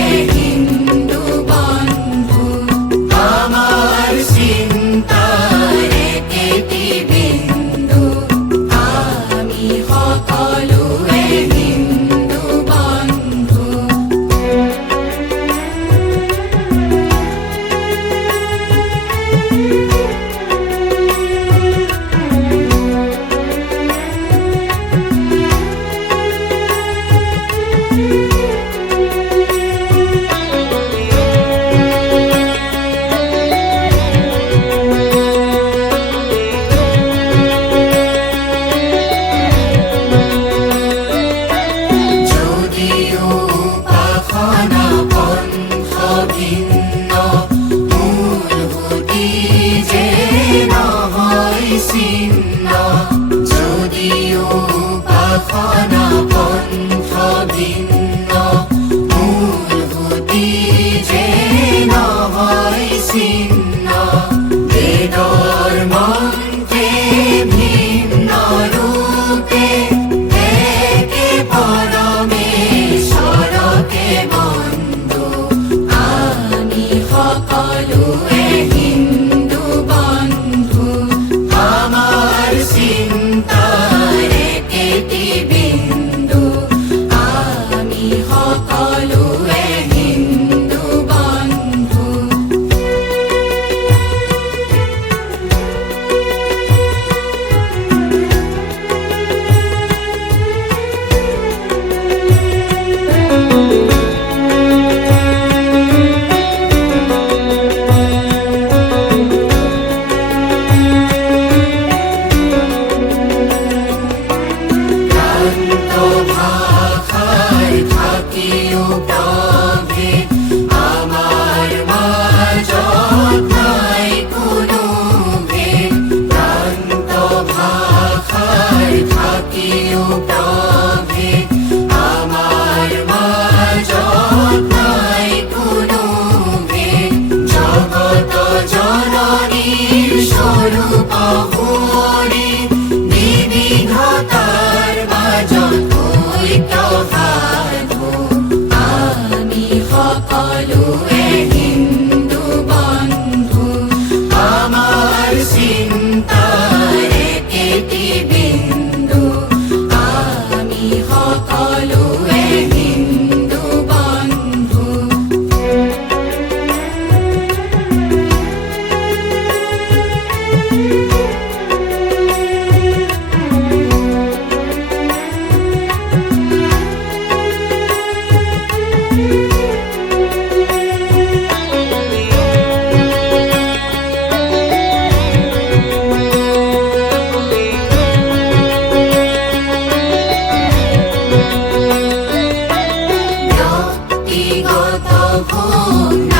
এ হিন্দু বন্ধু, আমার চিন্তার একেটি বিন্দু, আমি সকলো এ হিন্দু বন্ধু। যদিও উপাসনা পন্থ ভিন্ন, মূল সুঁতি যে নহয় ছিন্ন। যদিও উপাসনা পন্থ ভিন্ন, মূল সুঁতি যে নহয় ছিন্ন। বেদৰ মন্ত্ৰে ভিন্ন ৰূপে একে পৰমেশ্বৰকে বন্দো, আমি সকলো এ হিন্দু বন্ধু, আমাৰ চিন্তাৰ একেটি বিন্দু, আমি সকলো এ হিন্দু বন্ধু। ভ্রান্ত ভাষায় থাকিও প্ৰভেদ, আমাৰ মাজত নাই কোনো ভেদ। ভ্ৰান্ত ভাষায় থাকিও প্ৰভেদ, আমাৰ মাজত নাই কোনো ভেদ। জগত জননীৰ স্বৰূপ সুঁৱৰি, বিবিধতাৰ মাজত ঐক্য সাধু, আমি সকলো এ হিন্দু বন্ধু, আমাৰ চিন্তাৰ একেটি বিন্দু, আমি সকলো এ হিন্দু বন্ধু। ব্যক্তিগত ভোগ